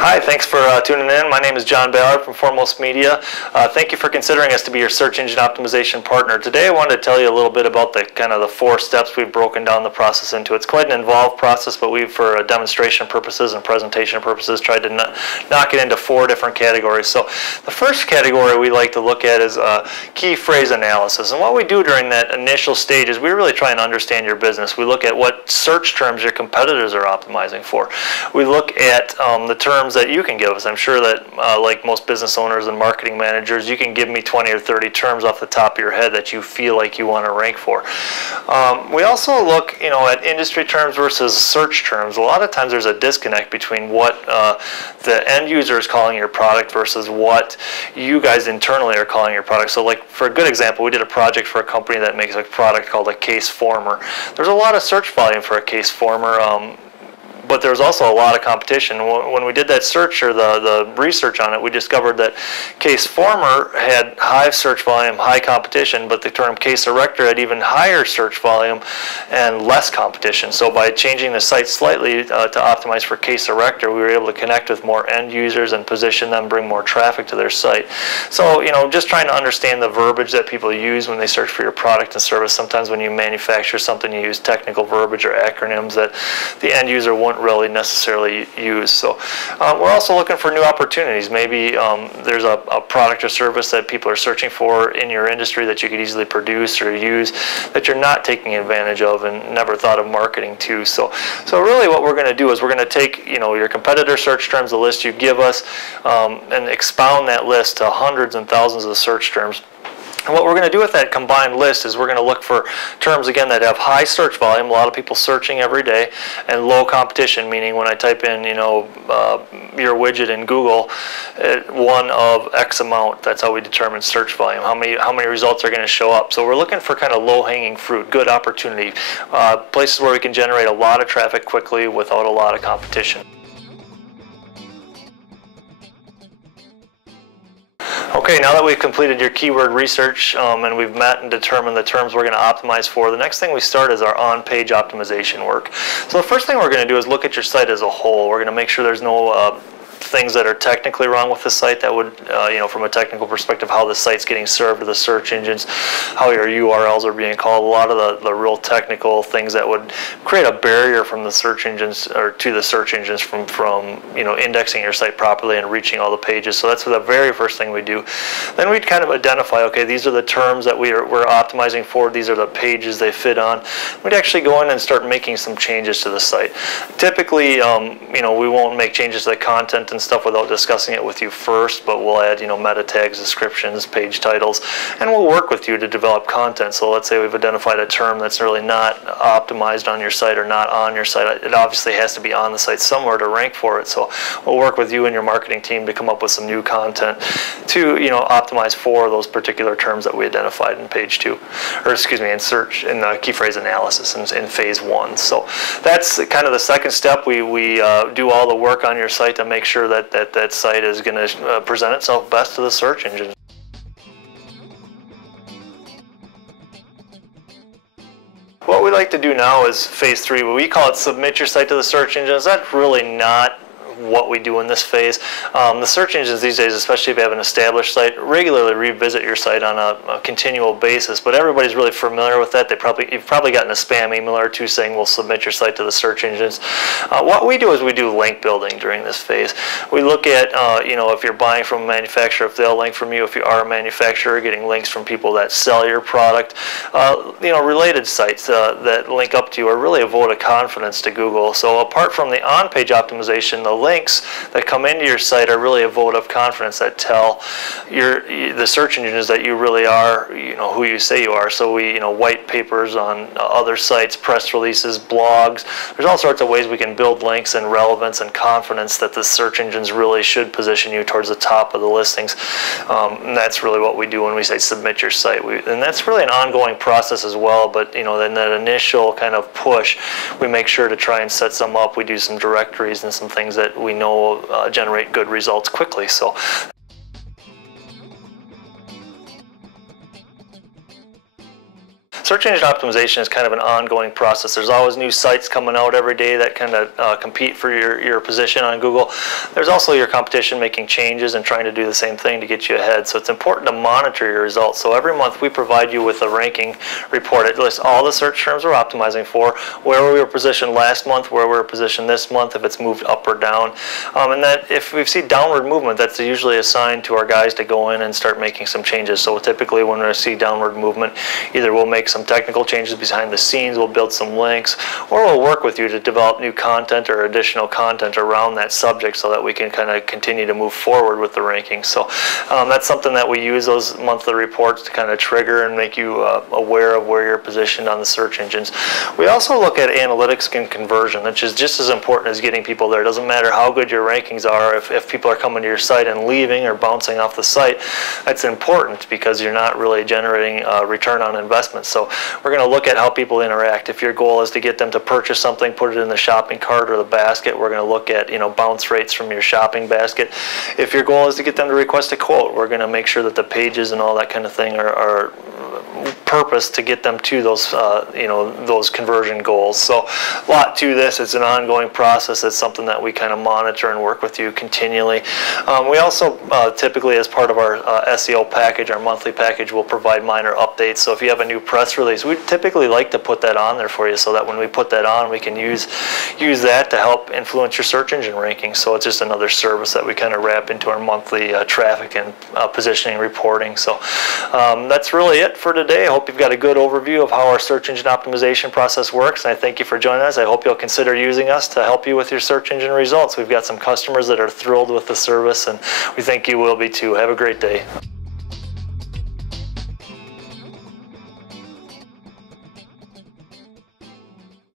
Hi, thanks for tuning in. My name is John Ballard from Foremost Media. Thank you for considering us to be your search engine optimization partner. Today I wanted to tell you a little bit about the four steps we've broken down the process into. It's quite an involved process, but we've, for demonstration purposes and presentation purposes, tried to knock it into four different categories. So the first category we like to look at is key phrase analysis. And what we do during that initial stage is we really try and understand your business. We look at what search terms your competitors are optimizing for. We look at the terms that you can give us. I'm sure that like most business owners and marketing managers, you can give me 20 or 30 terms off the top of your head that you feel like you want to rank for. We also look, at industry terms versus search terms. A lot of times there's a disconnect between what the end user is calling your product versus what you guys internally are calling your product. So like for a good example, we did a project for a company that makes a product called a case former. There's a lot of search volume for a case former. But there was also a lot of competition. When we did that search or the research on it, we discovered that case former had high search volume, high competition, but the term case erector had even higher search volume and less competition. So by changing the site slightly to optimize for case erector, we were able to connect with more end users and position them, bring more traffic to their site. So, just trying to understand the verbiage that people use when they search for your product and service. Sometimes when you manufacture something, you use technical verbiage or acronyms that the end user won't really necessarily use. So we're also looking for new opportunities. Maybe there's a product or service that people are searching for in your industry that you could easily produce or use that you're not taking advantage of and never thought of marketing to. So really what we're going to do is we're going to take your competitor search terms, the list you give us, and expound that list to hundreds and thousands of search terms. And what we're going to do with that combined list is we're going to look for terms, again, that have high search volume, a lot of people searching every day, and low competition, meaning when I type in, your widget in Google, one of X amount, that's how we determine search volume, how many results are going to show up. So we're looking for kind of low-hanging fruit, good opportunity, places where we can generate a lot of traffic quickly without a lot of competition. Okay, now that we've completed your keyword research and we've met and determined the terms we're going to optimize for, the next thing we start is our on-page optimization work. So the first thing we're going to do is look at your site as a whole. We're going to make sure there's no things that are technically wrong with the site that would, from a technical perspective, how the site's getting served to the search engines, how your URLs are being called, a lot of the real technical things that would create a barrier from the search engines or to the search engines from indexing your site properly and reaching all the pages. So that's the very first thing we do. Then we'd kind of identify, okay, these are the terms that we're optimizing for, these are the pages they fit on. We'd actually go in and start making some changes to the site. Typically, we won't make changes to the content and stuff without discussing it with you first, but we'll add meta tags, descriptions, page titles, and we'll work with you to develop content. So let's say we've identified a term that's really not optimized on your site or not on your site. It obviously has to be on the site somewhere to rank for it. So we'll work with you and your marketing team to come up with some new content to optimize for those particular terms that we identified in page 2, or excuse me, in search in key phrase analysis in phase 1. So that's kind of the second step. We do all the work on your site to make sure that site is going to present itself best to the search engine. What we like to do now is phase 3. We call it submit your site to the search engines. That's really not what we do in this phase. The search engines these days, especially if you have an established site, regularly revisit your site on a continual basis, but everybody's really familiar with that. You've probably gotten a spam email or two saying we'll submit your site to the search engines. What we do is we do link building during this phase. We look at if you're buying from a manufacturer, if they'll link from you, if you are a manufacturer, getting links from people that sell your product. Related sites that link up to you are really a vote of confidence to Google. So apart from the on-page optimization, the links that come into your site are really a vote of confidence that tell the search engines that you really are, who you say you are. So we, white papers on other sites, press releases, blogs. There's all sorts of ways we can build links and relevance and confidence that the search engines really should position you towards the top of the listings. And that's really what we do when we say submit your site. And that's really an ongoing process as well. But then that initial kind of push, we make sure to try and set some up. We do some directories and some things that we know generate good results quickly. So search engine optimization is kind of an ongoing process. There's always new sites coming out every day that kind of compete for your position on Google. There's also your competition making changes and trying to do the same thing to get you ahead. So it's important to monitor your results. So every month we provide you with a ranking report. It lists all the search terms we're optimizing for, where we were positioned last month, where we were positioned this month, if it's moved up or down. And that if we see downward movement, that's usually a sign to our guys to go in and start making some changes. So typically when we see downward movement, either we'll make some technical changes behind the scenes, we'll build some links, or we'll work with you to develop new content or additional content around that subject so that we can kind of continue to move forward with the rankings. So that's something that we use those monthly reports to kind of trigger and make you aware of where you're positioned on the search engines. We also look at analytics and conversion, which is just as important as getting people there. It doesn't matter how good your rankings are, if people are coming to your site and leaving or bouncing off the site, that's important because you're not really generating return on investment. So we're going to look at how people interact. If your goal is to get them to purchase something, put it in the shopping cart or the basket, we're going to look at bounce rates from your shopping basket. If your goal is to get them to request a quote, we're going to make sure that the pages and all that kind of thing are purpose to get them to those those conversion goals. So a lot to this. It's an ongoing process. It's something that we kind of monitor and work with you continually. We also typically, as part of our SEO package, our monthly package, will provide minor updates. So if you have a new press release, we typically like to put that on there for you so that when we put that on, we can use that to help influence your search engine rankings. So it's just another service that we kind of wrap into our monthly traffic and positioning reporting. So that's really it for today. I hope you've got a good overview of how our search engine optimization process works, and I thank you for joining us. I hope you'll consider using us to help you with your search engine results. We've got some customers that are thrilled with the service, and we think you will be too. Have a great day.